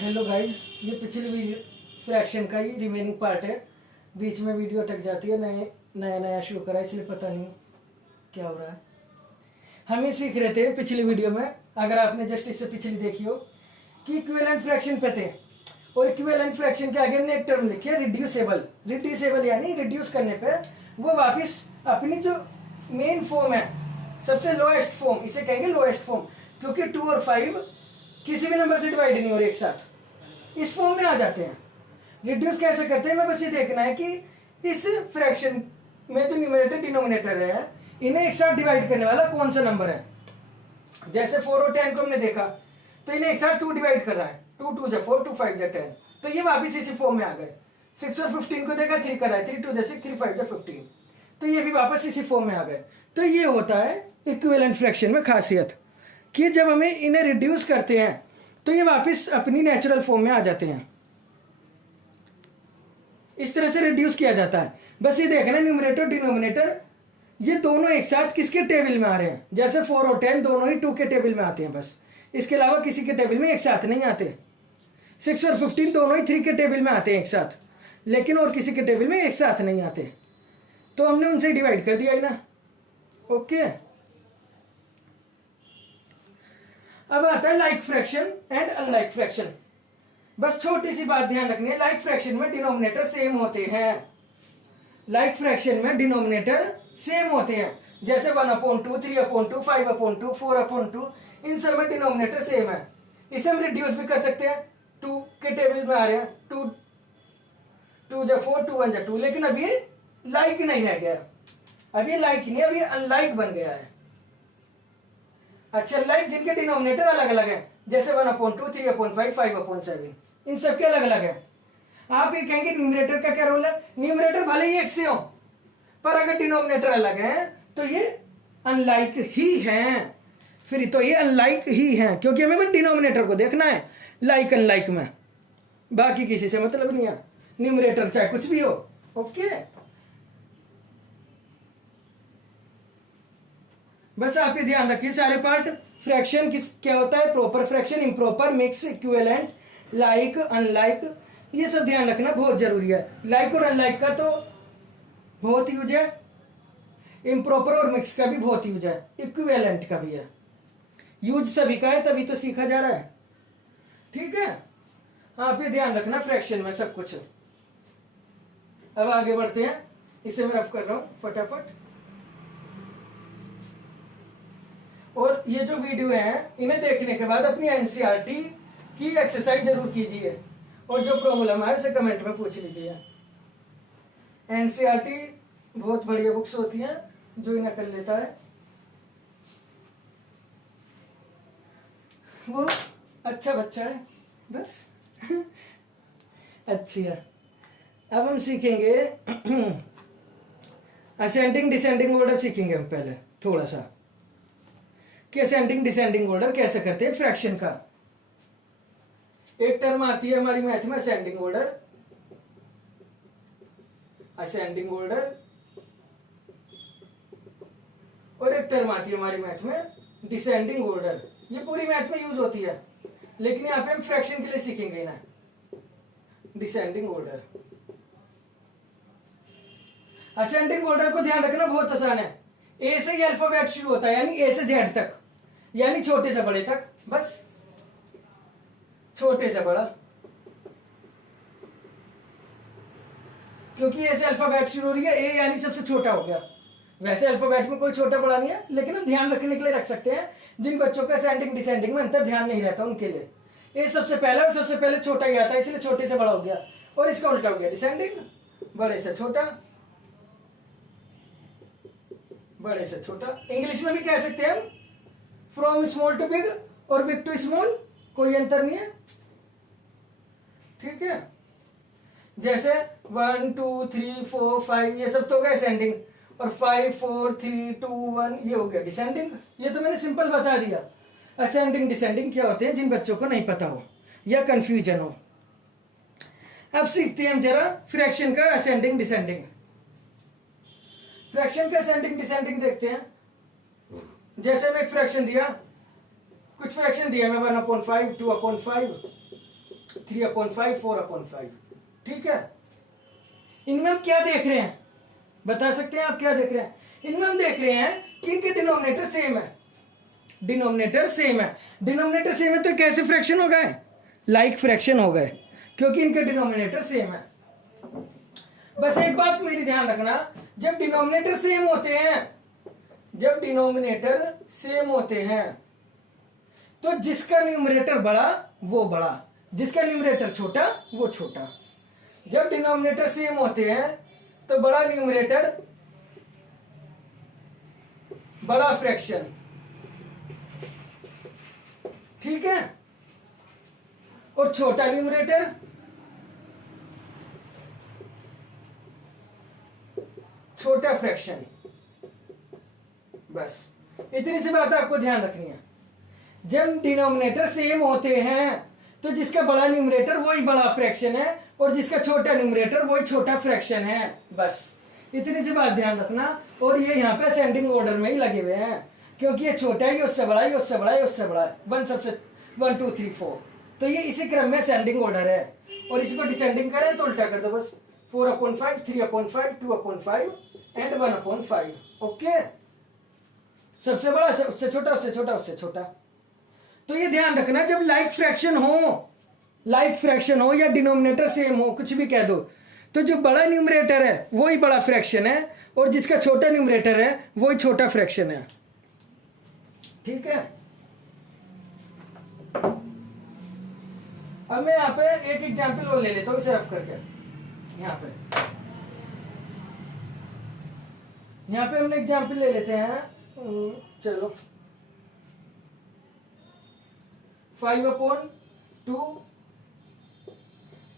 Hello guys, ये पिछली video fraction का ही रिमेनिंग पार्ट है। बीच में वीडियो अटक जाती है, नया शो करा, इसलिए पता नहीं क्या हो रहा है। हम ये सीख रहे थे पिछली वीडियो में, अगर आपने जस्ट इससे पिछली देखी हो, कि इक्विवेलेंट फ्रैक्शन पे थे और इक्विवेलेंट फ्रैक्शन के आगे हमने एक टर्म लिखी है रिड्यूसेबल। रिड्यूसेबल यानी रिड्यूस करने पे वो वापस अपनी जो मेन फॉर्म है, सबसे लोएस्ट फॉर्म, इसे कहेंगे लोएस्ट फॉर्म, क्योंकि 2 और 5 किसी भी नंबर से डिवाइड नहीं हो रहे, एक साथ इस फॉर्म में आ जाते हैं। रिड्यूस कैसे करते हैं, मैं बस ये देखना है कि इस फ्रैक्शन में जो न्यूमरेटर डिनोमिनेटर है, इन्हें एक साथ डिवाइड करने वाला कौन सा नंबर है। जैसे 4 और 10 को हमने देखा तो इन्हें एक साथ 2 डिवाइड कर रहा है, 2 2 जा 4, 2 5 जा 10, तो ये वापिस इसी फॉर्म में आ गए। 6 और 15 को देखा, 3 कर रहा है, 3 2 जा 6, 3 5 जा 15, तो ये भी वापस इसी फॉर्म में आ गए। तो ये होता है इक्विवेलेंट फ्रैक्शन में खासियत, कि जब हमें इन्हें रिड्यूस करते हैं तो ये वापस अपनी नेचुरल फॉर्म में आ जाते हैं। इस तरह से रिड्यूस किया जाता है। बस ये देखना, न्यूमरेटर डिनोमिनेटर ये दोनों एक साथ किसके टेबल में आ रहे हैं। जैसे 4 और 10 दोनों ही 2 के टेबल में आते हैं, बस इसके अलावा किसी के टेबल में एक साथ नहीं आते। 6 और 15 दोनों ही 3 के टेबल में आते हैं एक साथ, लेकिन और किसी के टेबल में एक साथ नहीं आते, तो हमने उनसे डिवाइड कर दिया है ना। ओके, अब आता है like fraction and unlike fraction. बस छोटी सी बात ध्यान रखनी है, लाइक फ्रैक्शन में डिनोमिनेटर सेम होते हैं। लाइक फ्रैक्शन में डिनोमिनेटर सेम होते हैं, जैसे 1/2, 3/2, 5/2, 4/2, इन सब में डिनोमिनेटर सेम है। इसे हम रिड्यूस भी कर सकते हैं, 2 के टेबल में आ रहे हैं, 2 2 जा 4, 2 1 जा 2, लेकिन अब ये लाइक नहीं रह गया, अब ये लाइक नहीं, अब ये अनलाइक बन गया है। अच्छा, लाइक जिनके डिनोमिनेटर अलग अलग हैं, जैसे 1/2, 3/5, 5/7, इन सबके अलग अलग है। आप ये कहेंगे न्यूमरेटर का क्या रोल है। न्यूमरेटर भले ही एक से हो, पर अगर डिनोमिनेटर अलग है तो ये अनलाइक ही हैं। फिर तो ये अनलाइक ही हैं, क्योंकि हमें बस डिनोमिनेटर को देखना है लाइक अनलाइक में, बाकी किसी से मतलब नहीं है। न्यूमरेटर चाहे कुछ भी हो। ओके, बस आप ये ध्यान रखिए सारे पार्ट। फ्रैक्शन किस क्या होता है, proper fraction, improper, mix, equivalent, like, unlike, ये सब ध्यान रखना बहुत जरूरी है। लाइक और अनलाइक का तो बहुत यूज है, इम्प्रॉपर और मिक्स का भी बहुत यूज है, इक्विवेलेंट का भी है। यूज सभी का है, तभी तो सीखा जा रहा है। ठीक है, आप ये ध्यान रखना फ्रैक्शन में सब कुछ। अब आगे बढ़ते हैं, इसे मैं रफ कर रहा हूं फटाफट। और ये जो वीडियो है, इन्हें देखने के बाद अपनी एनसीईआरटी की एक्सरसाइज जरूर कीजिए, और जो प्रॉब्लम है उसे कमेंट में पूछ लीजिए। एनसीईआरटी बहुत बढ़िया बुक्स होती हैं, जो इन्हें कर लेता है वो अच्छा बच्चा है, बस अच्छी है। अब हम सीखेंगे असेंडिंग डिसेंडिंग ऑर्डर सीखेंगे हम पहले थोड़ा सा, कि असेंडिंग डिसेंडिंग ऑर्डर कैसे करते हैं फ्रैक्शन का। एक टर्म आती है हमारी मैथ में असेंडिंग ऑर्डर, असेंडिंग ऑर्डर, और एक टर्म आती है हमारी मैथ में डिसेंडिंग ऑर्डर। ये पूरी मैथ में यूज होती है, लेकिन यहां पे हम फ्रैक्शन के लिए सीखेंगे ना डिसेंडिंग ऑर्डर। असेंडिंग ऑर्डर को ध्यान रखना बहुत आसान है। ए से ही अल्फाबेट शुरू होता है, यानी ए से जेड तक, यानी छोटे से बड़े तक, बस छोटे से बड़ा, क्योंकि ए से अल्फाबेट शुरू हो रही है, ए यानी सबसे छोटा हो गया। वैसे अल्फाबेट में कोई छोटा बड़ा नहीं है, लेकिन हम ध्यान रखने के लिए रख सकते हैं। जिन बच्चों का असेंडिंग डिसेंडिंग में अंतर ध्यान नहीं रहता उनके लिए ए सबसे पहला, और सबसे पहले छोटा ही आता है, इसलिए छोटे से बड़ा हो गया, और इसका उल्टा हो गया डिसेंडिंग, बड़े से छोटा, बड़े से छोटा। इंग्लिश में भी कह सकते हैं हम फ्रॉम स्मॉल टू बिग और बिग टू स्मॉल, कोई अंतर नहीं है। ठीक है, जैसे 1 2 3 4 5 ये सब तो हो गया असेंडिंग, और 5 4 3 2 1 ये हो गया डिसेंडिंग। ये तो मैंने सिंपल बता दिया। असेंडिंग डिसेंडिंग क्या होते हैं, जिन बच्चों को नहीं पता हो या कंफ्यूजन हो। अब सीखते हैं हम जरा फ्रैक्शन का असेंडिंग डिसेंडिंग। फ्रैक्शन का असेंडिंग डिसेंडिंग देखते हैं। जैसे मैं एक फ्रैक्शन दिया, कुछ फ्रैक्शन दिया मैं 1/5, 2/5, 3/5, 4/5। ठीक है, इनमें हम क्या देख रहे हैं, बता सकते हैं आप क्या देख रहे हैं? इनमें हम देख रहे हैं कि इनके डिनोमिनेटर सेम है, डिनोमिनेटर सेम है। डिनोमिनेटर सेम है तो कैसे फ्रैक्शन हो गए? लाइक फ्रैक्शन हो गए, क्योंकि इनके डिनोमिनेटर सेम है। बस एक बात मेरी ध्यान रखना, जब डिनोमिनेटर सेम होते हैं, जब डिनोमिनेटर सेम होते हैं तो जिसका न्यूमरेटर बड़ा वो बड़ा, जिसका न्यूमरेटर छोटा वो छोटा। जब डिनोमिनेटर सेम होते हैं तो बड़ा न्यूमरेटर बड़ा फ्रैक्शन, ठीक है, और छोटा न्यूमरेटर छोटा फ्रैक्शन। बस इतनी सी बात आपको ध्यान रखनी है। जब डिनोमिनेटर सेम होते हैं तो जिसका बड़ा न्यूमरेटर वही बड़ा फ्रैक्शन है और जिसका छोटा न्यूमरेटर वही छोटा फ्रैक्शन है। बस इतनी सी बात ध्यान रखना। और ये यहाँ पे असेंडिंग ऑर्डर में ही लगे हुए हैं, क्योंकि ये छोटा है, ये उससे बड़ा है, ये उससे बड़ा है, उससे बड़ा है, 1 सबसे 1 2 3 4, तो ये इसी क्रम में असेंडिंग ऑर्डर है। और इसको डिसेंडिंग करें तो उल्टा कर दो बस, 4/5, 3/5, 2/5 एंड 1/5। ओके, सबसे बड़ा उससे छोटा, उससे छोटा, उससे छोटा। तो ये ध्यान रखना, जब लाइक फ्रैक्शन हो, लाइक फ्रैक्शन हो या डिनोमिनेटर सेम हो, कुछ भी कह दो, तो जो बड़ा न्यूमरेटर है वही बड़ा फ्रैक्शन है और जिसका छोटा न्यूमरेटर है वही छोटा फ्रैक्शन है। ठीक है, अब मैं यहाँ पे एक एग्जाम्पल और ले लेता हूँ इसे रफ करके। यहाँ पे हमने एग्जाम्पल ले लेते हैं, चलो 5/2,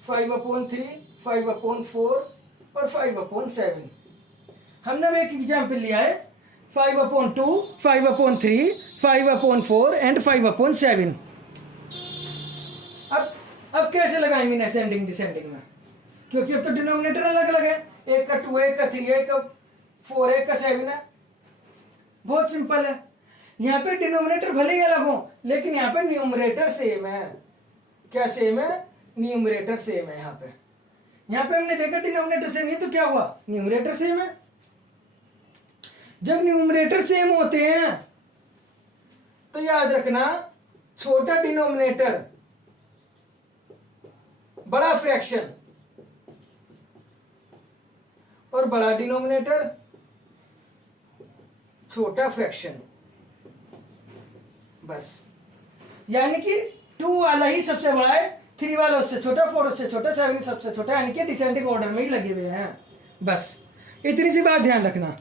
5/3, 5/4 और 5/7। हमने अब एक एग्जाम्पल लिया है 5/2, 5/3, 5/4 एंड 5/7। अब कैसे लगाएंगे इन्हें असेंडिंग डिसेंडिंग में, क्योंकि अब तो डिनोमिनेटर अलग अलग है, एक का 2 है, एक का 3 है, एक का 4 है, एक का 7 है। बहुत सिंपल है। यहाँ पे डिनोमिनेटर भले ही अलग हो लेकिन यहाँ पे न्यूमरेटर सेम है। क्या सेम है? न्यूमरेटर सेम है। यहाँ पे हमने देखा डिनोमिनेटर सेम है तो क्या हुआ? न्यूमरेटर सेम है। जब न्यूमरेटर सेम होते हैं तो याद रखना, छोटा डिनोमिनेटर बड़ा फ्रैक्शन और बड़ा डिनोमिनेटर छोटा फ्रैक्शन। बस यानी कि 2 वाला ही सबसे बड़ा है, 3 वाला उससे छोटा, 4 उससे छोटा, 7 सबसे छोटा, यानी कि डिसेंडिंग ऑर्डर में ही लगे हुए हैं। बस इतनी सी बात ध्यान रखना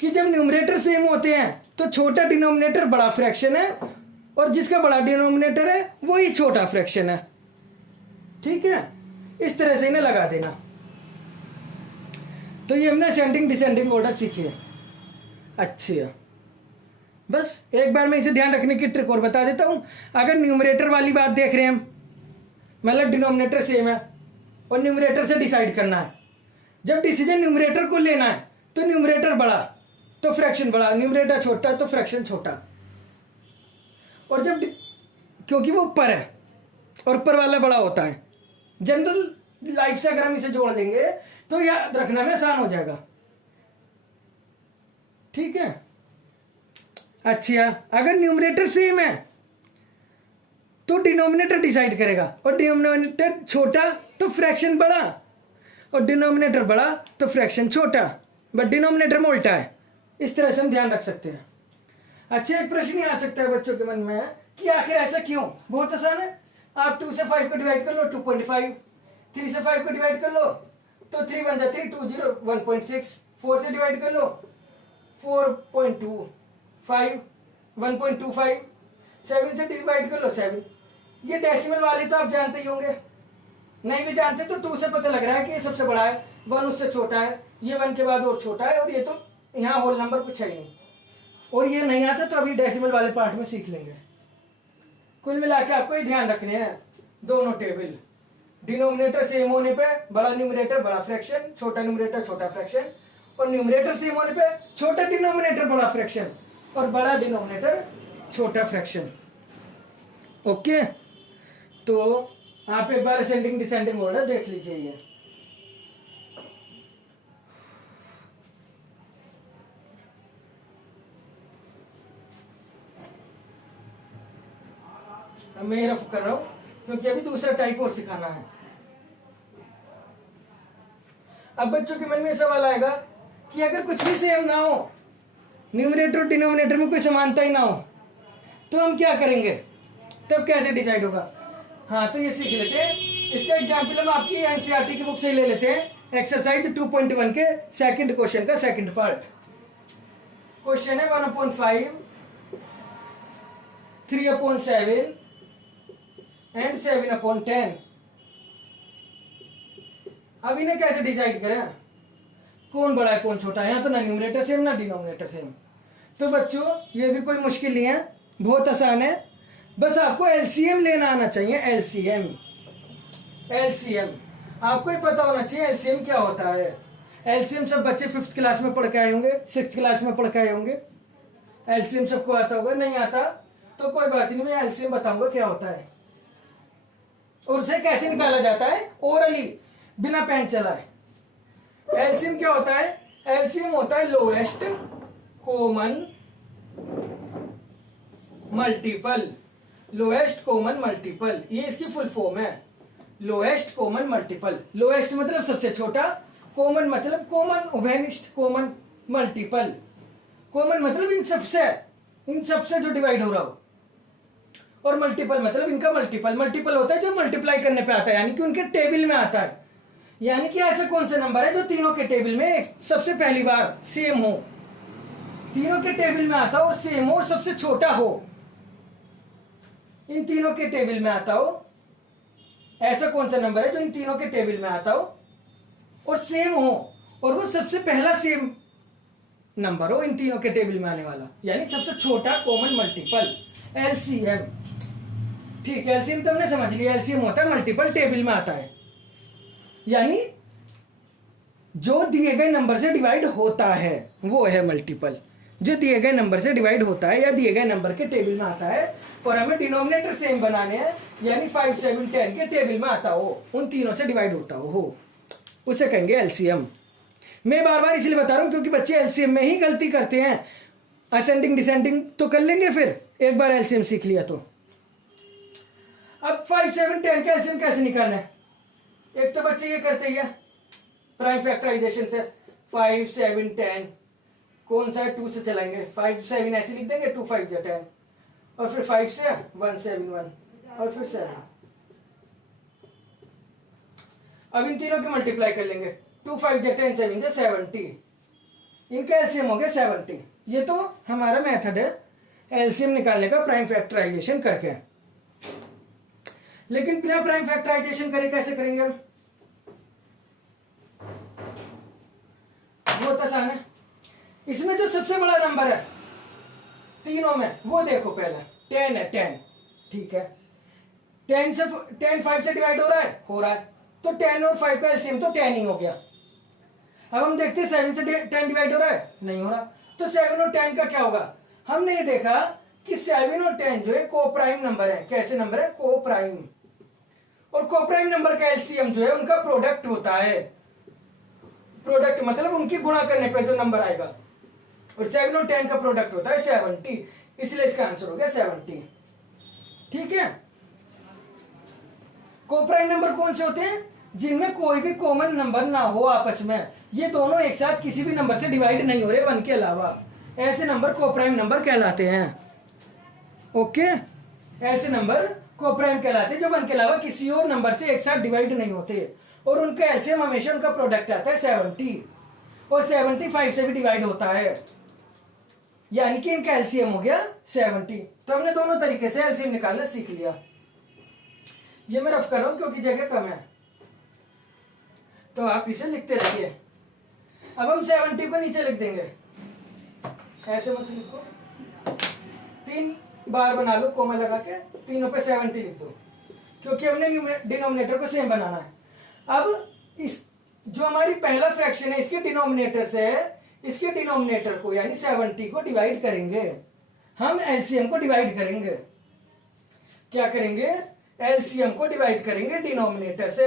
कि जब न्यूमरेटर सेम होते हैं तो छोटा डिनोमिनेटर बड़ा फ्रैक्शन है और जिसका बड़ा डिनोमिनेटर है वही छोटा फ्रैक्शन है। ठीक है, इस तरह से इन्हें लगा देना। तो ये हमने असेंडिंग डिसेंडिंग ऑर्डर सीखी है। अच्छा, बस एक बार मैं इसे ध्यान रखने की ट्रिक और बता देता हूं। अगर न्यूमरेटर वाली बात देख रहे हैं हम, मतलब डिनोमिनेटर सेम है और न्यूमरेटर से डिसाइड करना है। जब डिसीजन न्यूमरेटर को लेना है तो न्यूमरेटर बड़ा तो फ्रैक्शन बड़ा, न्यूमरेटर छोटा तो फ्रैक्शन छोटा। और जब क्योंकि वो ऊपर है और ऊपर वाला बड़ा होता है, जनरल लाइफ से अगर हम इसे जोड़ देंगे तो याद रखना में आसान हो जाएगा। ठीक है, अच्छा, अगर न्यूमरेटर सेम है तो डिनोमिनेटर डिसाइड करेगा और डिनोमिनेटर छोटा तो फ्रैक्शन बड़ा और डिनोमिनेटर बड़ा तो फ्रैक्शन छोटा, बट डिनोमिनेटर में उल्टा है। इस तरह से हम ध्यान रख सकते हैं। अच्छा, एक प्रश्न ही आ सकता है बच्चों के मन में कि आखिर ऐसा क्यों? बहुत आसान है, आप 2 से 5 को डिवाइड कर लो 2.5, 3 से 5 को डिवाइड कर लो तो 3 1 3 2 0 1.6, 4 से डिवाइड कर लो 4.25 1.25, 7 से डिवाइड कर लो 7। ये डेसिमल वाली तो आप जानते ही होंगे, नहीं भी जानते तो 2 से पता लग रहा है कि ये सबसे बड़ा है, 1 उससे छोटा है, ये 1 के बाद और छोटा है और ये तो यहाँ होल नंबर कुछ है ही नहीं। और ये नहीं आता तो अभी डेसिमल वाले पार्ट में सीख लेंगे। कुल मिला के आपको ये ध्यान रखने हैं दोनों टेबल, डिनोमिनेटर सेम होने पे बड़ा न्यूमरेटर बड़ा फ्रैक्शन, छोटा न्यूमरेटर छोटा फ्रैक्शन, और न्यूमरेटर सेम होने पे छोटा डिनोमिनेटर बड़ा फ्रैक्शन और बड़ा डिनोमिनेटर छोटा फ्रैक्शन। ओके, तो आप एक बार असेंडिंग डिसेंडिंग ऑर्डर देख लीजिए ये। अब मैं रफ कर रहा हूं क्योंकि अभी दूसरा टाइप और सिखाना है। अब बच्चों के मन में सवाल आएगा कि अगर कुछ भी सेम ना हो, न्यूमरेटर और डिनोमिनेटर में कोई समानता ही ना हो, तो हम क्या करेंगे, तब कैसे डिसाइड होगा। हाँ, तो ये सीख लेते हैं। इसका एग्जाम्पल हम आपकी एनसीईआरटी की बुक से ले लेते हैं। एक्सरसाइज 2.1 के सेकंड क्वेश्चन का सेकंड पार्ट। क्वेश्चन है 1/5, 3/7 एंड 7/10। अब इन्हें कैसे डिसाइड करें, कौन बड़ा है कौन छोटा है। यहाँ तो ना न्यूमरेटर सेम ना डिनोमिनेटर सेम। तो बच्चों ये भी कोई मुश्किल नहीं है, बहुत आसान है। बस आपको एलसीएम लेना आना चाहिए। एलसीएम आपको ही पता होना चाहिए एलसीएम क्या होता है। एलसीएम सब बच्चे 5th क्लास में पढ़ के आए होंगे, 6th क्लास में पढ़ के आए होंगे। एलसीएम सबको आता होगा, नहीं आता तो कोई बात नहीं, मैं एलसीएम बताऊंगा क्या होता है और उसे कैसे निकाला जाता है ओरली, बिना पेन चलाए। एलसीएम क्या होता है, एलसीएम होता है lowest common multiple. Lowest common multiple, ये इसकी फुल फॉर्म है, लोएस्ट कॉमन मल्टीपल। लोएस्ट मतलब सबसे छोटा, कॉमन मतलब कॉमन, वेनिस्ट कॉमन मल्टीपल। कॉमन मतलब इन सबसे जो डिवाइड हो रहा हो, और मल्टीपल मतलब इनका मल्टीपल। मल्टीपल होता है जो मल्टीप्लाई करने पे आता है, यानी कि उनके टेबल में आता है। यानी कि ऐसा कौन सा नंबर है जो तीनों के टेबल में सबसे पहली बार सेम हो, तीनों के टेबल में आता हो और सेम हो और सबसे छोटा हो, इन तीनों के टेबल में आता हो। ऐसा कौन सा नंबर है जो इन तीनों के टेबल में आता हो और सेम हो, और वो सबसे पहला सेम नंबर हो इन तीनों के टेबल में आने वाला, यानी सबसे छोटा कॉमन मल्टीपल। एलसीएम, ठीक है। एलसीएम तो हमने समझ लिया, एलसीएम होता है मल्टीपल टेबल में आता है, यानी जो दिए गए नंबर से डिवाइड होता है वो है मल्टीपल। जो दिए गए नंबर से डिवाइड होता है या दिए गए नंबर के टेबल में आता है और हमें डिनोमिनेटर सेम बनाने हैं, यानी 5, 7, 10 के टेबल में आता हो, उन तीनों से डिवाइड होता हो, उसे कहेंगे एलसीएम। मैं बार बार इसलिए बता रहा हूं क्योंकि बच्चे एलसीएम में ही गलती करते हैं। असेंडिंग डिसेंडिंग तो कर लेंगे फिर एक बार एलसीएम सीख लिया तो। अब 5, 7, 10 का एलसीएम कैसे निकालना है, एक तो बच्चे ये करते ही है प्राइम फैक्टराइजेशन से। 5, 7, 10 कौन सा है, 2 से चलाएंगे। 5, 7 ऐसे लिख देंगे, 2, 5 10, और फिर 5 से 1, 7, 1 और फिर 7। अब इन तीनों की मल्टीप्लाई कर लेंगे, 2, 5 10, 7 70। इनका एलसीएम हो गया 70। ये तो हमारा मेथड है एलसीएम निकालने का प्राइम फैक्टराइजेशन करके। लेकिन बिना प्राइम फैक्टराइजेशन करे कैसे करेंगे हम, बहुत आसान है। इसमें जो सबसे बड़ा नंबर है तीनों में वो देखो, पहले 10 है, 10 ठीक है। 10 5 से डिवाइड हो रहा है, तो 10 और 5 का एलसीएम तो 10 ही हो गया। अब हम देखते हैं 7 से 10 डिवाइड हो रहा है, नहीं हो रहा, तो 7 और 10 का क्या होगा। हमने ये देखा कि 7 और 10 जो है को प्राइम नंबर है। कैसे नंबर है, को प्राइम। और को प्राइम नंबर का एलसीएम जो है उनका प्रोडक्ट होता है। प्रोडक्ट मतलब उनकी गुणा करने पे जो नंबर आएगा, और 7 और 10 का प्रोडक्ट होता है 70, इसलिए इसका आंसर हो गया 70। ठीक है। को प्राइम नंबर कौन से होते हैं, जिनमें कोई भी कॉमन नंबर ना हो आपस में, ये दोनों एक साथ किसी भी नंबर से डिवाइड नहीं हो रहे 1 के अलावा, ऐसे नंबर को प्राइम नंबर कहलाते हैं। ओके, ऐसे नंबर को प्राइम कहलाते हैं जो 1 के अलावा किसी और नंबर से एक साथ डिवाइड नहीं होते, और उनका एलसीएम हमेशा उनका प्रोडक्ट आता है 70, और 75 से भी डिवाइड होता है, यानी कि इनका एलसीएम हो गया 70। तो हमने दोनों तरीके से एलसीएम निकालना सीख लिया। ये मैं रफ कर रहा हूं क्योंकि जगह कम है, तो आप इसे लिखते रहिए। अब हम 70 को नीचे लिख देंगे, ऐसे मत लिखो, 3 बार बना लो कोमा लगा के, तीनों पे 70 लिख दो, क्योंकि हमने डिनोमिनेटर को सेम बनाना है। अब इस जो हमारी पहला फ्रैक्शन है इसके डिनोमिनेटर से इसके डिनोमिनेटर को यानी 70 को डिवाइड करेंगे, हम एलसीएम को डिवाइड करेंगे। क्या करेंगे, एलसीएम को डिवाइड करेंगे डिनोमिनेटर से,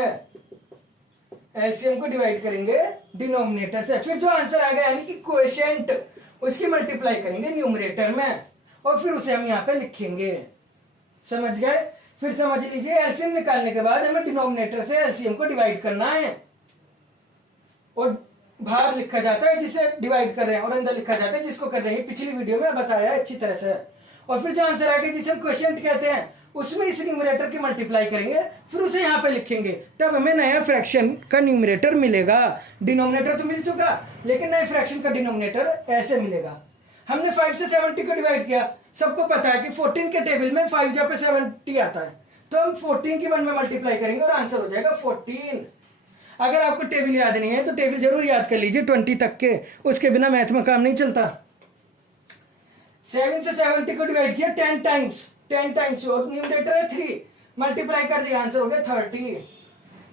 एलसीएम को डिवाइड करेंगे डिनोमिनेटर से। फिर जो आंसर आएगा यानी कि कोएफिशिएंट उसकी मल्टीप्लाई करेंगे न्यूमरेटर में और फिर उसे हम यहाँ पे लिखेंगे। समझ गए? फिर समझ लीजिए एलसीएम निकालने के बाद हमें डिनोमिनेटर से एलसीएम को डिवाइड करना है और बाहर लिखा जाता है जिसे डिवाइड कर रहे हैं और अंदर लिखा जाता है जिसको कर रहे हैं। पिछली वीडियो में बताया है अच्छी तरह से। और फिर जो आंसर आएगा जिसे हम क्वोशिएंट कहते हैं उसमें इस न्यूमरेटर की मल्टीप्लाई करेंगे, फिर उसे यहाँ पे लिखेंगे, तब हमें नया फ्रैक्शन का न्यूमरेटर मिलेगा। डिनोमिनेटर तो मिल चुका लेकिन नए फ्रैक्शन का डिनोमिनेटर ऐसे मिलेगा। हमने 5 से 70 को डिवाइड किया, सबको पता है कि 14 के टेबल में 5 जा पे 70 आता है, तो हम 14 की 1 में मल्टीप्लाई करेंगे और आंसर हो जाएगा 14। अगर आपको टेबल याद नहीं है तो टेबल जरूर याद कर लीजिए 20 तक के, उसके बिना मैथ में काम नहीं चलता। 7 से 70 को डिवाइड किया 10 टाइम्स और न्यूमरेटर है 3, मल्टीप्लाई कर दिया आंसर हो गया 30।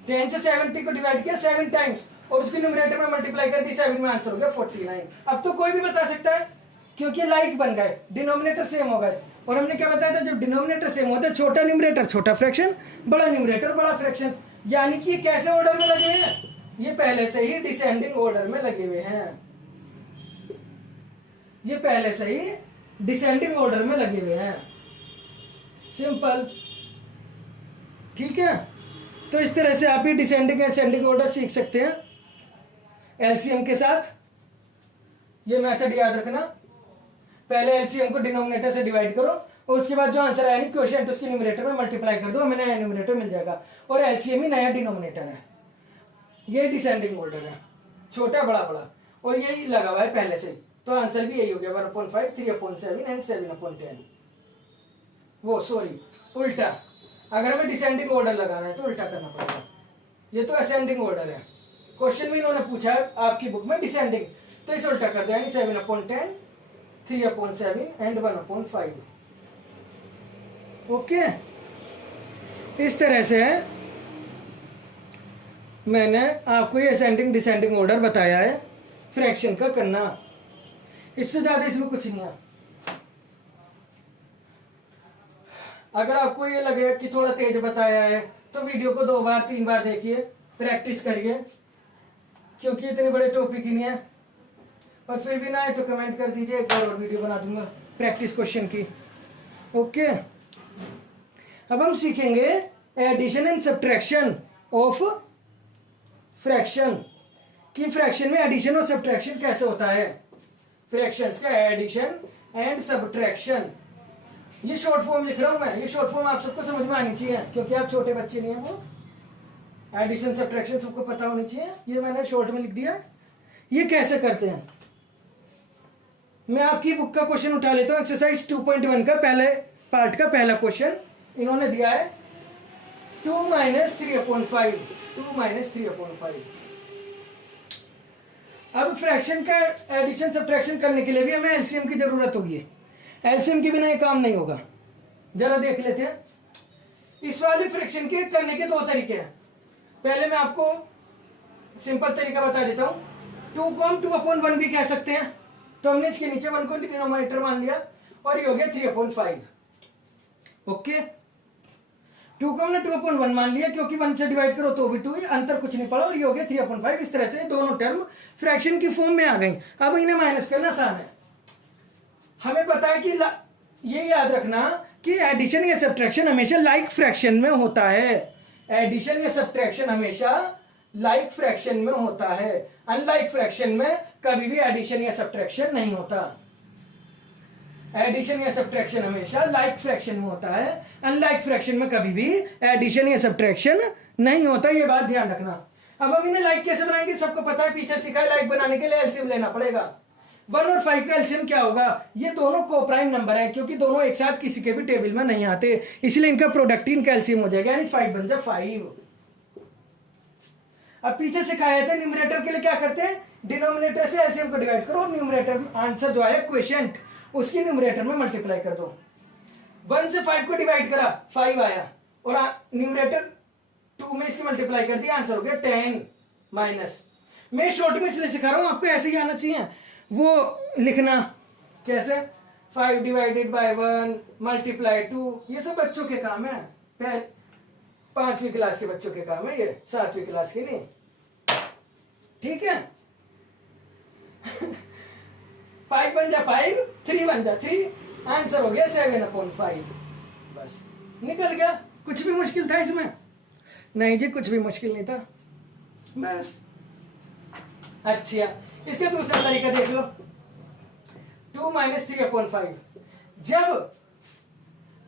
10 से 70 को डिवाइड किया 7 टाइम्स और उसके न्यूमरेटर में मल्टीप्लाई कर दी 7 में, आंसर हो गया 49। अब तो कोई भी बता सकता है क्योंकि लाइक बन गए, डिनोमिनेटर सेम हो गए। और हमने क्या बताया था, जब डिनोमिनेटर सेम होता है छोटा न्यूमरेटर छोटा फ्रैक्शन, बड़ा न्यूमरेटर बड़ा फ्रैक्शन। यानी कि ये कैसे ऑर्डर में लगे हुए हैं, ये पहले से ही डिसेंडिंग ऑर्डर में लगे हुए हैं, ये पहले से ही डिसेंडिंग ऑर्डर में लगे हुए हैं। सिंपल, ठीक है। तो इस तरह से आप ही डिसेंडिंग असेंडिंग ऑर्डर सीख सकते हैं एलसीएम के साथ। ये मेथड याद रखना, पहले एलसीएम को डिनोमिनेटर से डिवाइड करो और उसके बाद जो आंसर आया क्वोशिएंट उसके न्यूमरेटर में मल्टीप्लाई कर दो, हमें नया न्यूमरेटर मिल जाएगा और एलसीएम ही नया डिनोमिनेटर है। ये डिसेंडिंग ऑर्डर है, छोटा बड़ा बड़ा, और यही लगा हुआ है पहले से ही, तो आंसर भी यही हो गया 1/5, 3/7 एंड 7/10। वो सॉरी उल्टा, अगर हमें डिसेंडिंग ऑर्डर लगाना है तो उल्टा करना पड़ेगा। ये तो असेंडिंग ऑर्डर है, क्वेश्चन में इन्होंने पूछा है आपकी बुक में डिसेंडिंग, तो इसे उल्टा कर दिया यानी 7/10, 3/7 एंड 1/5। ओके, इस तरह से मैंने आपको ये असेंडिंग डिसेंडिंग ऑर्डर बताया है फ्रैक्शन का करना, इससे ज्यादा इसमें कुछ नहीं है। अगर आपको ये लगे कि थोड़ा तेज बताया है तो वीडियो को 2 बार 3 बार देखिए, प्रैक्टिस करिए, क्योंकि इतने बड़े टॉपिक ही नहीं है। और फिर भी ना है तो कमेंट कर दीजिए, एक बार और वीडियो बना दूंगा प्रैक्टिस क्वेश्चन की। ओके, अब हम सीखेंगे addition and subtraction of fraction, कि फ्रैक्शन में एडिशन और सब्ट्रैक्शन कैसे होता है, फ्रैक्शंस का एडिशन एंड सब्ट्रैक्शन। ये शॉर्ट फॉर्म लिख रहा हूं मैं, ये शॉर्ट फॉर्म आप सबको समझ में आनी चाहिए क्योंकि आप छोटे बच्चे नहीं है, वो एडिशन सब्ट्रैक्शन सबको पता होनी चाहिए। ये मैंने शॉर्ट में लिख दिया। ये कैसे करते हैं, मैं आपकी बुक का क्वेश्चन उठा लेता हूं। एक्सरसाइज 2.1 का पहले पार्ट का पहला क्वेश्चन इन्होंने दिया है 2 - 3/5, 2 - 3/5। अब फ्रैक्शन का एडिशन सब्ट्रैक्शन करने के लिए भी हमें एलसीएम की जरूरत होगी, एलसीएम के बिना ये काम नहीं होगा। जरा देख लेते हैं, इस वाले फ्रैक्शन के करने के 2 तरीके हैं। पहले मैं आपको सिंपल तरीका बता देता हूं, 2 को हम 2/1 भी कह सकते हैं, तो हमने इसके नीचे 1 को डिनोमिनेटर मान लिया और ये हो गया 3/5। ओके, 2 को हमने 2/1 मान लिया क्योंकि 1 से डिवाइड करो तो भी 2 ही, अंतर कुछ नहीं पड़ा और ये हो गया 3/5। इस तरह से दोनों टर्म फ्रैक्शन की फॉर्म में आ गई। अब इन्हें माइनस करना आसान है, हमें पता है कि ये याद रखना कि एडिशन या सब्ट्रैक्शन हमेशा लाइक फ्रैक्शन में होता है, एडिशन या सब्ट्रैक्शन हमेशा लाइक फ्रैक्शन में होता है, अनलाइक फ्रैक्शन में कभी भी एडिशन या सब्ट्रैक्शन नहीं होता। एडिशन या सब्ट्रैक्शन हमेशा लाइक फ्रैक्शन में होता है, अनलाइक फ्रैक्शन में कभी भी एडिशन या सब्ट्रैक्शन नहीं होता, ये बात ध्यान रखना। अब हम इन्हें लाइक कैसे बनाएंगे, सबको पता है, पीछे सिखाया, लाइक बनाने के लिए एलसीएम लेना पड़ेगा। 1 और 5 का एलसीएम क्या होगा, ये दोनों कोप्राइम नंबर है क्योंकि दोनों एक साथ किसी के भी टेबल में नहीं आते, इसलिए इनका प्रोडक्ट इनका एलसीएम हो जाएगा यानी 5 बन जाए 5। अब पीछे सिखाया था न्यूमरेटर के लिए क्या करते हैं, डिनोमिनेटर से एलसीएम को डिवाइड करो और न्यूमरेटर आंसर जो आया क्वोशिएंट उसकी न्यूमरेटर में मल्टीप्लाई कर दो। 1 से 5 को डिवाइड करा 5 आया और न्यूमरेटर 2 में इसकी मल्टीप्लाई कर दिया, आंसर हो गया 10 माइनस। मैं शॉर्ट में इसलिए सिखा रहा हूं, आपको ऐसे ही आना चाहिए। वो लिखना कैसे, 5 / 1 × 2 ये सब बच्चों के काम है। 5वीं क्लास के बच्चों के काम है, ये 7वीं क्लास के नहीं। ठीक है। 5 बन जा 5, 3 बन जा 3, आंसर हो गया 7/5। बस निकल गया। कुछ भी मुश्किल था इसमें? नहीं जी, कुछ भी मुश्किल नहीं था। बस अच्छा, इसका दूसरा तरीका देख लो। 2 - 3/5। जब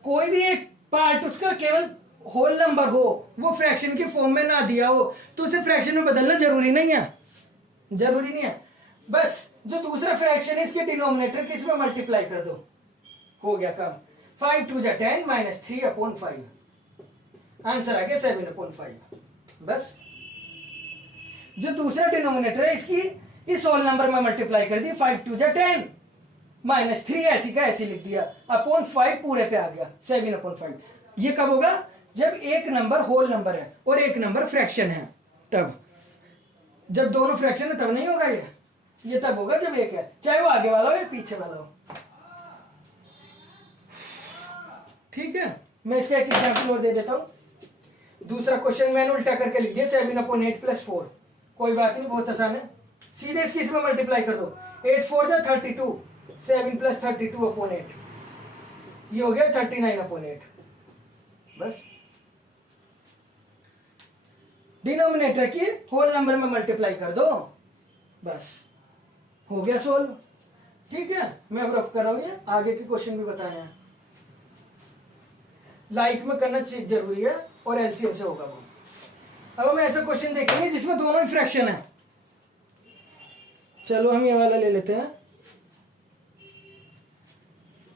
कोई भी एक पार्ट उसका केवल होल नंबर हो, वो फ्रैक्शन के फॉर्म में ना दिया हो, तो उसे फ्रैक्शन में बदलना जरूरी नहीं है, जरूरी नहीं है। बस जो दूसरा फ्रैक्शन है इसके डिनोमिनेटर किस में मल्टीप्लाई कर दो, हो गया काम। 5 2 10 - 3/5, आंसर आ गया 7/5। बस जो दूसरा डिनोमिनेटर है इसकी इस होल नंबर में मल्टीप्लाई कर दी, 5 2 10 - 3 ऐसी का ऐसी लिख दिया, अपॉन 5 पूरे पे आ गया 7/5। ये कब होगा? जब एक नंबर होल नंबर है और एक नंबर फ्रैक्शन है, तब। जब दोनों फ्रैक्शन है तब नहीं होगा ये तब होगा जब एक है, चाहे वो आगे वाला हो या पीछे वाला हो। ठीक है, मैं इसका एक एग्जांपल और दे देता हूं। दूसरा क्वेश्चन मैंने उल्टा करके लिख दिया 7/8 + 4। कोई बात नहीं, बहुत आसान है। सीधे इसकी इसमें मल्टीप्लाई कर दो, 8 4 जा 32, 7 + 32/8, ये हो गया 39/8। बस डिनोमिनेटर की होल नंबर में मल्टीप्लाई कर दो, बस हो गया सोल्व। ठीक है, मैं अब रफ कर रहा हूं, ये आगे के क्वेश्चन भी बताने हैं। लाइक में करना जरूरी है और एलसीएम से होगा वो। अब हम ऐसा क्वेश्चन देखेंगे जिसमें दोनों ही फ्रैक्शन है। चलो हम ये वाला ले लेते हैं।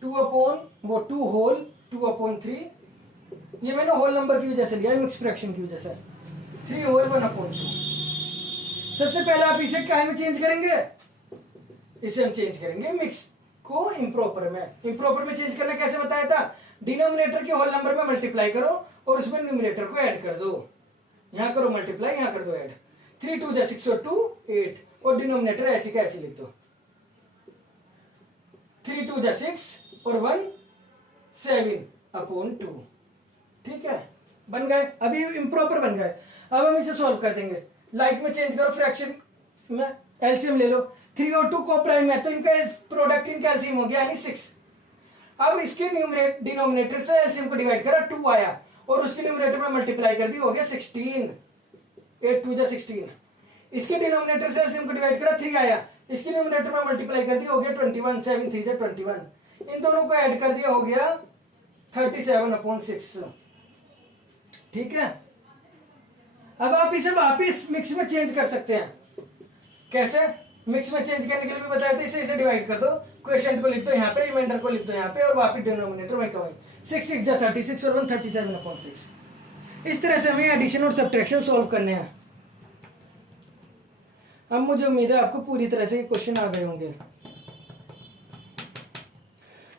2 होल 2/3, ये मैंने होल नंबर की वजह से लिया, मिक्स फ्रैक्शन की वजह से। 3 होल 1/2। सबसे पहले आप इसे क्या में चेंज करेंगे? इसे हम चेंज करेंगे मिक्स को इम्प्रॉपर में। इम्प्रॉपर में चेंज करना कैसे बताया था? डिनोमिनेटर के होल नंबर में मल्टीप्लाई करो और उसमें न्यूमरेटर को ऐड कर दो। यहां करो मल्टीप्लाई, यहां कर दो ऐड। 3 2 जा 6 और 2 8, और डिनोमिनेटर ऐसी का ऐसी लिख दो। 3 2 जा 6 और 1 7/2। ठीक है, बन गए। अभी इम्प्रॉपर बन गए। अब हम इसे सॉल्व कर देंगे। लाइक में चेंज करो, फ्रैक्शन में एलसीएम ले लो। 3 और 2 को प्राइम है तो इनका प्रोडक्ट इनका एलसीएम हो गया यानी 6। अब इसके डिनोमिनेटर से एलसीएम को डिवाइड करा, 2 आया और उसके न्यूमरेटर में मल्टीप्लाई कर दी, हो गया 16। 8 2 जा 16। इसके डिनोमिनेटर से एलसीएम को डिवाइड करा, 3 आया, इसके न्यूमरेटर में मल्टीप्लाई कर दी, हो गया 21। 7 3 जा 21। इन दोनों को ऐड कर दिया, हो गया 37/6। ठीक है, अब आप इसे वापिस मिक्स में चेंज कर सकते हैं। कैसे? मिक्स में चेंज करने के लिए भी बताया था। इसे डिवाइड कर दो, क्वेश्चन को लिख दो यहाँ पे, रिमाइंडर को लिख दो यहाँ पे, और वापिस डिनोमिनेटर वहीं का वहीं। 6 6 जा 36 और 1 37/6। इस तरह से हमें एडिशन और सब्ट्रैक्शन सॉल्व करने हैं। अब मुझे उम्मीद है आपको पूरी तरह से ये क्वेश्चन आ गए होंगे।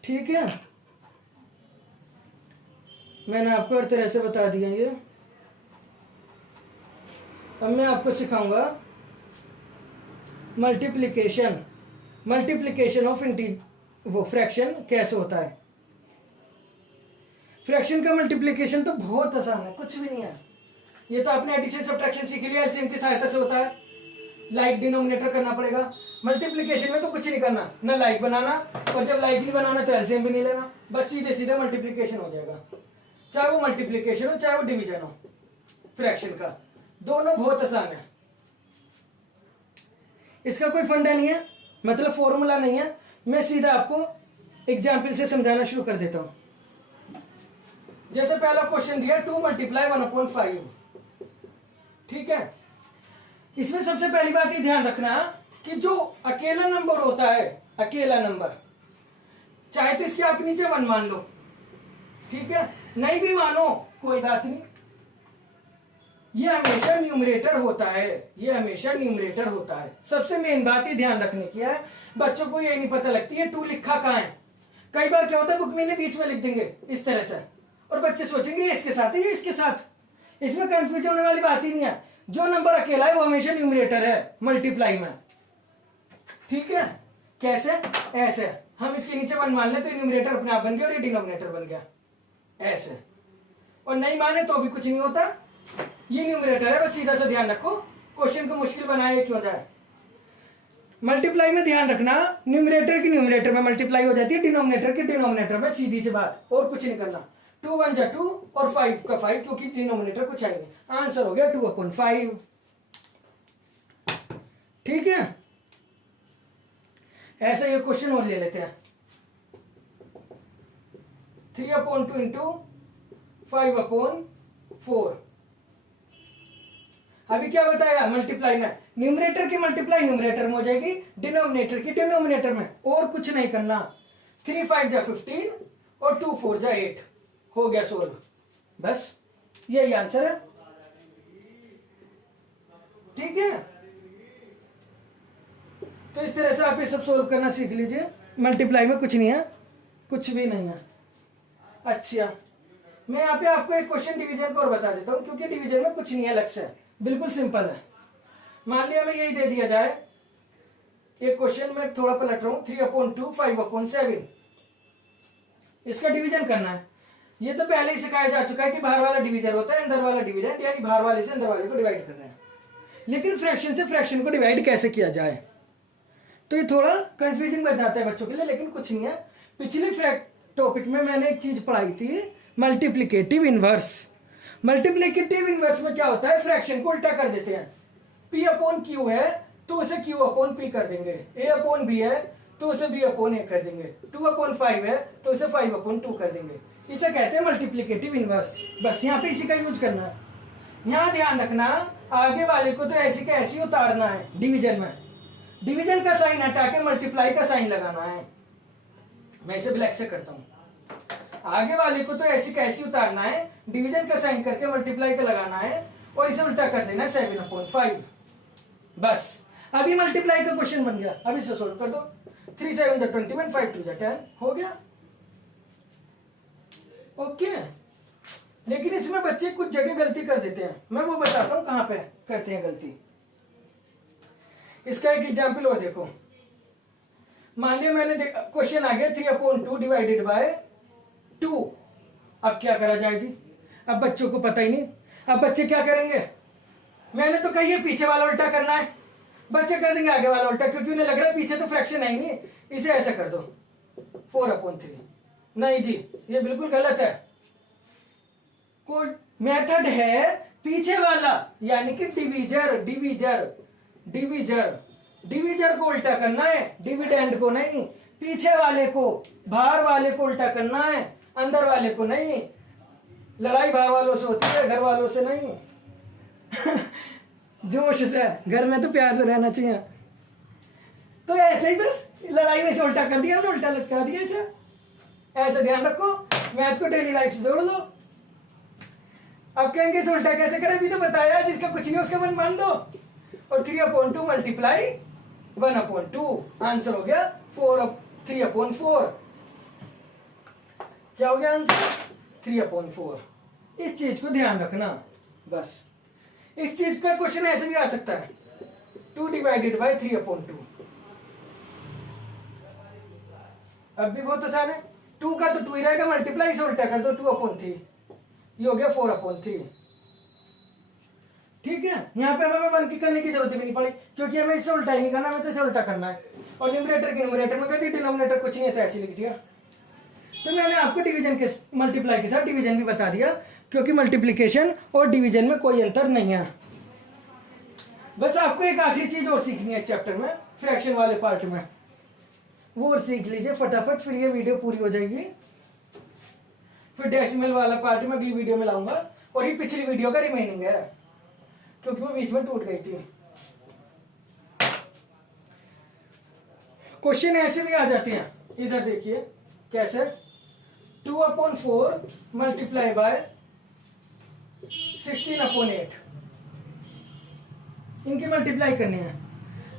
ठीक है, मैंने आपको हर तरह से बता दिया ये। अब मैं आपको सिखाऊंगा मल्टीप्लिकेशन ऑफ वो फ्रैक्शन कैसे होता है। फ्रैक्शन का मल्टीप्लिकेशन तो बहुत आसान है, कुछ भी नहीं है। ये तो आपने एडिशन सब्ट्रैक्शन सीख लिया, एलसीएम की सहायता से होता है। लाइक डिनोमिनेटर करना पड़ेगा। मल्टीप्लिकेशन में तो कुछ नहीं करना, ना लाइक बनाना, और जब लाइक नहीं बनाना तो एलसीएम भी नहीं लेना, बस सीधे सीधे मल्टीप्लिकेशन हो जाएगा। चाहे वो मल्टीप्लिकेशन हो चाहे वो डिवीजन हो, फ्रैक्शन का दोनों बहुत आसान है। इसका कोई फंडा नहीं है, मतलब फॉर्मूला नहीं है। मैं सीधा आपको एग्जाम्पल से समझाना शुरू कर देता हूं। जैसे पहला क्वेश्चन दिया 2 × 1/5। ठीक है, इसमें सबसे पहली बात ये ध्यान रखना कि जो अकेला नंबर होता है, अकेला नंबर, चाहे तो इसके आप नीचे 1 मान लो, ठीक है, नहीं भी मानो कोई बात नहीं, ये हमेशा न्यूमरेटर होता है, ये हमेशा न्यूमरेटर होता है। सबसे मेन बात ये ध्यान रखने की है, बच्चों को ये नहीं पता लगती है 2 लिखा कहां है। कई बार क्या होता है, बुक में ने बीच में लिख देंगे इस तरह से, और बच्चे सोचेंगे ये इसके साथ है, ये इसके साथ। इसमें कंफ्यूजन होने वाली बात ही नहीं है। जो नंबर अकेला है वो हमेशा न्यूमरेटर है मल्टीप्लाई में। ठीक है, कैसे? ऐसे हम इसके नीचे 1 मान लें तो न्यूमरेटर अपने आप बन गया और ये डिनोमिनेटर बन गया, ऐसे। और नहीं माने तो भी कुछ नहीं होता। ये न्यूमरेटर है, बस सीधा सा ध्यान रखो, क्वेश्चन को मुश्किल बनाए क्यों जाए। मल्टीप्लाई में ध्यान रखना, न्यूमरेटर की न्यूमरेटर में मल्टीप्लाई हो जाती है, डिनोमिनेटर की डिनोमिनेटर में, सीधी सी बात, और कुछ नहीं करना। 2 1 जा 2 और 5 का 5, क्योंकि डिनोमिनेटर कुछ आएंगे। आंसर हो गया 2/5। ठीक है, ऐसा ये क्वेश्चन और ले लेते हैं। 3/2 इंटू 5/4। अभी क्या बताया, मल्टीप्लाई में न्यूमरेटर की मल्टीप्लाई न्यूमरेटर में हो जाएगी, डिनोमिनेटर की डिनोमिनेटर में, और कुछ नहीं करना। 3 5 जा 15 और 2 4 जा 8, हो गया 16। बस यही आंसर है। ठीक है, तो इस तरह से आप ये सब सोल्व करना सीख लीजिए। मल्टीप्लाई में कुछ नहीं है, कुछ भी नहीं है। अच्छा, मैं यहाँ पे आपको एक क्वेश्चन डिवीजन को और बता देता हूँ, क्योंकि डिवीजन में कुछ नहीं है, लक्ष्य है, बिल्कुल सिंपल है। मान लिया हमें यही दे दिया जाए, एक क्वेश्चन में थोड़ा पलट रहा हूँ, 3/2 5/7, इसका डिवीजन करना है। ये तो पहले ही सिखाया जा चुका है कि बाहर वाला डिवीजर होता है, अंदर वाला डिविडेंड, यानी बाहर वाले से अंदर वाले को डिवाइड कर रहे हैं। लेकिन फ्रैक्शन से फ्रैक्शन को डिवाइड कैसे किया जाए, तो ये थोड़ा कंफ्यूजिंग बन जाता है बच्चों के लिए, लेकिन कुछ नहीं है। पिछले टॉपिक में मैंने एक चीज पढ़ाई थी, मल्टीप्लिकेटिव इनवर्स। मल्टीप्लिकेटिव इनवर्स में क्या होता है, फ्रैक्शन को उल्टा कर देते हैं। P/Q है तो उसे Q/P कर देंगे, A/B है तो उसे B/A कर देंगे, 2/5 है तो उसे 5/2 कर देंगे। इसे कहते हैं मल्टीप्लिकेटिव इनवर्स। बस यहाँ पे इसी का यूज करना है। यहाँ ध्यान रखना, आगे वाले को तो ऐसी का ऐसी उतारना है डिवीजन में, डिवीजन का साइन हटा के मल्टीप्लाई का साइन लगाना है। मैं इसे ब्लैक से करता हूँ। आगे वाले को तो ऐसी का ऐसी उतारना है, डिवीजन का साइन करके मल्टीप्लाई का लगाना है, और इसे उल्टा कर देना है 7/5। बस अभी मल्टीप्लाई का क्वेश्चन बन गया। अभी इसे सोल्व कर दो। 3 7 जा 21, 5 2 जा 10, हो गया। ओके, लेकिन इसमें बच्चे कुछ जगह गलती कर देते हैं, मैं वो बताता हूं कहां पे करते हैं गलती। इसका एक एग्जाम्पल और देखो। मान लिया मैंने क्वेश्चन आ गया 3/2 डिवाइडेड बाय 2। अब क्या करा जाए जी, अब बच्चों को पता ही नहीं। अब बच्चे क्या करेंगे, मैंने तो कही है पीछे वाला उल्टा करना है, बच्चे कर देंगे आगे वाला उल्टा, क्योंकि उन्हें लग रहा है पीछे तो फ्रैक्शन है ही नहीं। इसे ऐसा कर दो 4/3। नहीं जी, ये बिल्कुल गलत है। कोई मेथड है पीछे वाला, यानी कि डिवीजर डिवीजर डिवीजर डिवीजर को उल्टा करना है, डिविडेंड को नहीं। पीछे वाले को, बाहर वाले को उल्टा करना है, अंदर वाले को नहीं। लड़ाई बाहर वालों से होती है, घर वालों से नहीं। जोश से, घर में तो प्यार से रहना चाहिए। तो ऐसे ही बस लड़ाई में से उल्टा कर दिया, उल्टा लटका दिया इसे। ऐसे ध्यान रखो, मैथ को डेली लाइफ से जोड़ दो। अब कहेंगे इसे उल्टा कैसे करें, अभी तो बताया, जिसका कुछ नहीं उसका 1 मान दो, और 3/2 मल्टीप्लाई 1/2, आंसर हो गया 3/4। क्या हो गया आंसर, 3/4। इस चीज को ध्यान रखना। बस इस चीज का क्वेश्चन ऐसे भी आ सकता है, 2 डिवाइडेड बाय 3/2। अब भी बहुत आसान है, 2 का तो 2 ही रहेगा, मल्टीप्लाई से उल्टा कर दो 2/3, ये हो गया 4/3। ठीक है, यहाँ पे हमें 1 की करने की जरूरत भी नहीं पड़ी, क्योंकि हमें इससे उल्टा ही नहीं करना, हमें तो इसे उल्टा करना है। और न्यूमरेटर की न्यूमरेटर में कर दी, डिनोमिनेटर कुछ नहीं है तो ऐसे लिख दिया। तो मैंने आपको डिवीजन के मल्टीप्लाई के साथ डिवीजन भी बता दिया, क्योंकि मल्टीप्लिकेशन और डिवीजन में कोई अंतर नहीं है। बस आपको एक आखिरी चीज और सीखनी है इस चैप्टर में, फ्रैक्शन वाले पार्ट में, वो और सीख लीजिए फटाफट, फिर ये वीडियो पूरी हो जाएगी। फिर डेसिमल वाला पार्ट में अगली वीडियो में लाऊंगा, और ये पिछली वीडियो का रिमेनिंग है, क्योंकि वो बीच में टूट गई थी। क्वेश्चन ऐसे भी आ जाते हैं, इधर देखिए कैसे, 2/4 मल्टीप्लाई बाय 16/8, इनकी मल्टीप्लाई करनी है।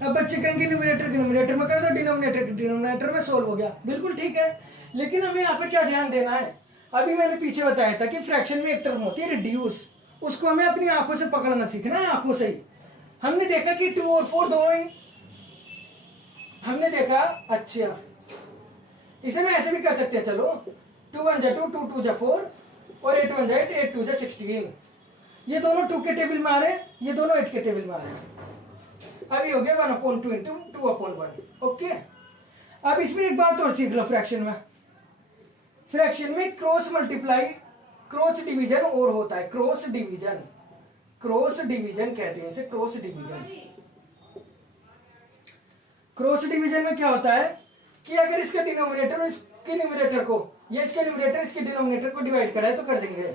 अब बच्चे कहेंगे न्यूमरेटर के न्यूमरेटर में कर दो, डिनोमिनेटर के डिनोमिनेटर में, सोल्व हो गया। बिल्कुल ठीक है, लेकिन हमें यहाँ पे क्या ध्यान देना है, अभी मैंने पीछे बताया था कि फ्रैक्शन में एक टर्म होती है रिड्यूस, उसको हमें अपनी आंखों से पकड़ना सीखना है, आंखों से ही। हमने देखा कि 2 और 4 दो ही, हमने देखा। अच्छा, इसे मैं ऐसे भी कर सकते हैं, चलो 2 1 जा 2, 2 2 जा 4, और 8 1 8, 8 2 16। ये दोनों 2 के टेबल में आ रहे हैं, ये दोनों 8 के टेबल में आ रहे हैं। अभी हो गया 1/2 इंटू 2/1। ओके, अब इसमें एक बात और सीख लो। फ्रैक्शन में क्रॉस मल्टीप्लाई, क्रॉस डिवीजन और होता है। क्रॉस डिवीजन कहते हैं इसे, क्रॉस डिवीजन। क्रॉस डिवीजन में क्या होता है कि अगर इसका डिनोमिनेटर और इसके न्यूमरेटर को, या इसका न्यूमरेटर इसके डिनोमिनेटर को डिवाइड करा है तो कर देंगे,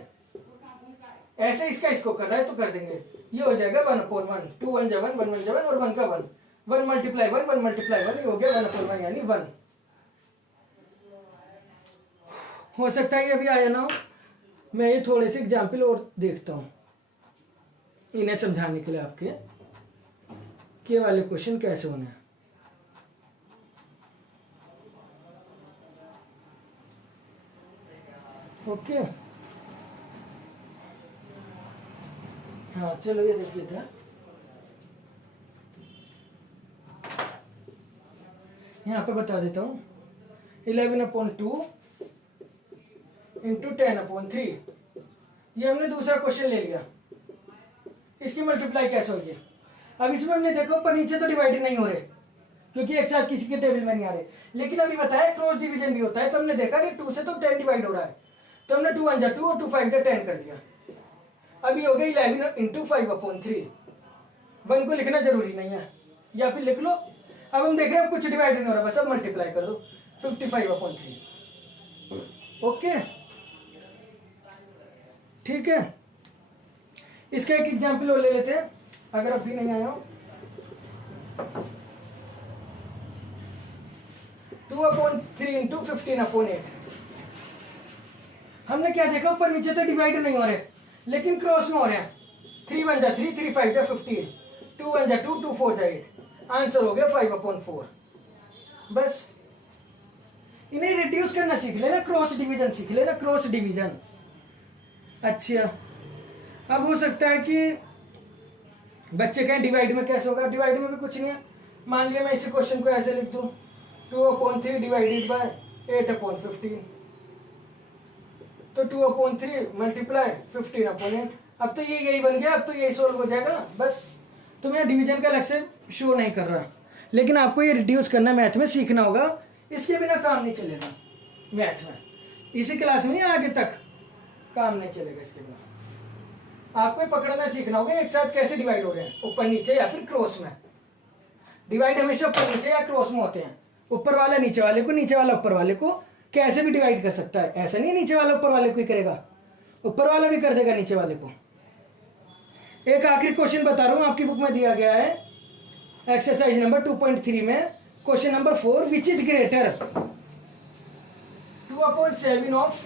ऐसे इसका इसको कर रहा है तो कर देंगे। ये हो जाएगा 1/1, 2 1 1 1 1 1 और 1 का 1, 1 मल्टीप्लाई 1 1 मल्टीप्लाई 1, ये हो गया 1/1 यानी 1। हो सकता है ये अभी आया ना हो, मैं ये थोड़े से एग्जाम्पल और देखता हूं इन्हें समझाने के लिए आपके के वाले क्वेश्चन कैसे होने हैं। ओके, हाँ चलो ये देख लेते हैं। यहाँ पे बता देता हूँ 11/2 इंटू 10/3। ये हमने दूसरा क्वेश्चन ले लिया, इसकी मल्टीप्लाई कैसे होगी। अब इसमें हमने देखो ऊपर नीचे तो डिवाइड नहीं हो रहे क्योंकि एक साथ किसी के टेबल में नहीं आ रहे, लेकिन अभी बताया क्रॉस डिवीजन भी होता है। तो हमने देखा कि 2 से तो 10 डिवाइड हो रहा है, तो हमने 2 1 2 और 2 5 10 कर दिया। अभी हो गया 11 इंटू 5/3। 1 को लिखना जरूरी नहीं है, या फिर लिख लो। अब हम देख रहे हैं कुछ डिवाइड नहीं हो रहा, बस अब मल्टीप्लाई कर दो 55/3। ओके ठीक है, इसका एक एग्जाम्पल और ले लेते हैं अगर अब भी नहीं आया हो। 2/3 इंटू 15/8। हमने क्या देखा, ऊपर नीचे तो डिवाइड नहीं हो रहे लेकिन क्रॉस में हो रहे हैं। 3 1 3, 3 5 15, 2 1 2, 2 4 8। आंसर हो गया 5/4। बस इन्हें रिड्यूस करना सीख लेना, क्रॉस डिवीजन सीख लेना, क्रॉस डिवीजन। अच्छा, अब हो सकता है कि बच्चे कहें डिवाइड में कैसे होगा। डिवाइड में भी कुछ नहीं है। मान लिया मैं इस क्वेश्चन को ऐसे लिख दूं, 2/3 डिवाइडेड बाय 8/15, तो 2/3 मल्टीप्लाई 15/8। अब तो ये यही बन गया, अब तो यही सोल्व हो जाएगा। बस तो मैं डिवीजन का अलग से शो नहीं कर रहा, लेकिन आपको ये रिड्यूस करना मैथ में सीखना होगा, इसके बिना काम नहीं चलेगा मैथ में। इसी क्लास में आगे तक काम नहीं चलेगा इसके बिना। आपको पकड़ना सीखना होगा एक साथ कैसे डिवाइड हो रहे हैं, ऊपर नीचे या फिर क्रॉस में। डिवाइड हमेशा ऊपर नीचे या क्रॉस में होते हैं। ऊपर वाला नीचे वाले को, नीचे वाला ऊपर वाले को कैसे भी डिवाइड कर सकता है। ऐसा नहीं नीचे वाला ऊपर वाले को ही करेगा, ऊपर वाला भी कर देगा नीचे वाले को। एक आखिरी क्वेश्चन बता रहा हूं, आपकी बुक में दिया गया है एक्सरसाइज नंबर 2.3 में question number 4, which is greater 2/7 of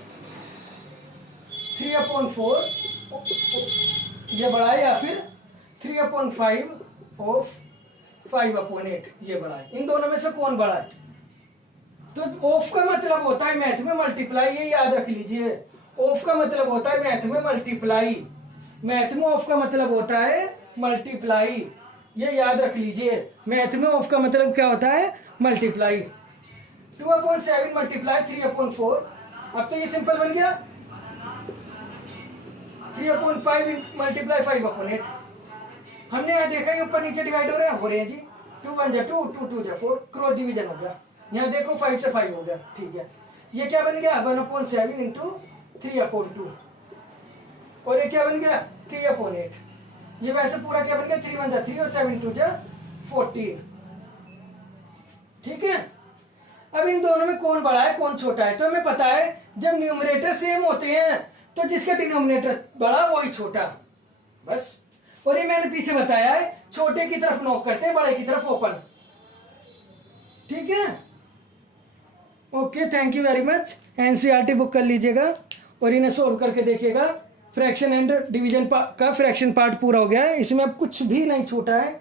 3/4, ये बड़ा है, या फिर 3/5 ऑफ 5/8, ये बड़ा है। इन दोनों में से कौन बड़ा है? तो ऑफ का मतलब होता है मैथ में मल्टीप्लाई, ये याद रख लीजिए। ऑफ का मतलब होता है मैथ में मल्टीप्लाई। मैथ में ऑफ का मतलब होता है मल्टीप्लाई, ये याद रख लीजिए। मैथ में ऑफ का मतलब क्या होता है? मल्टीप्लाई। 2/7 मल्टीप्लाई 3/4। अब तो ये सिंपल बन गया। 3/5 मल्टीप्लाई 5/8। हमने यहाँ देखा ये ऊपर नीचे डिवाइड हो रहे हैं जी। 2 1 2, 2 2 4, क्रॉस डिवीजन हो गया। यहाँ देखो 5 से 5 हो गया, ठीक है। ये क्या बन गया? 1/7 इंटू 3/2। और ये क्या बन गया? 3/8। ये वैसे पूरा क्या बन गया? 3 1 3 और 7 2 14। ठीक है। अब इन दोनों में कौन बड़ा है कौन छोटा है? तो हमें पता है जब न्यूमरेटर सेम होते हैं तो जिसका डिनोमिनेटर बड़ा वही छोटा, बस। और ये मैंने पीछे बताया है, छोटे की तरफ नॉक करते हैं, बड़े की तरफ ओपन। ठीक है। Okay, thank you very much. NCERT book कर लीजिएगा और इन्हें सोल्व करके देखिएगा। फ्रैक्शन एंड डिवीजन का फ्रैक्शन पार्ट पूरा हो गया है, इसमें अब कुछ भी नहीं छूटा है।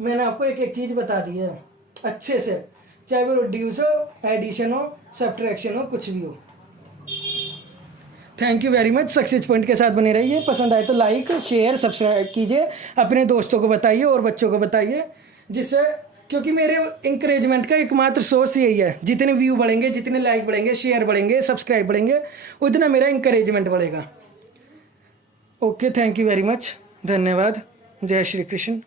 मैंने आपको एक एक चीज बता दी है अच्छे से, चाहे वो रिड्यूस हो, एडिशन हो, सब्ट्रैक्शन हो, कुछ भी हो। Thank you very much. Success point के साथ बने रहिए। पसंद आए तो लाइक शेयर सब्सक्राइब कीजिए, अपने दोस्तों को बताइए और बच्चों को बताइए, जिससे, क्योंकि मेरे इंकरेजमेंट का एकमात्र सोर्स यही है। जितने व्यू बढ़ेंगे, जितने लाइक बढ़ेंगे, शेयर बढ़ेंगे, सब्सक्राइब बढ़ेंगे, उतना मेरा इंकरेजमेंट बढ़ेगा। Okay, thank you very much, धन्यवाद, जय श्री कृष्ण।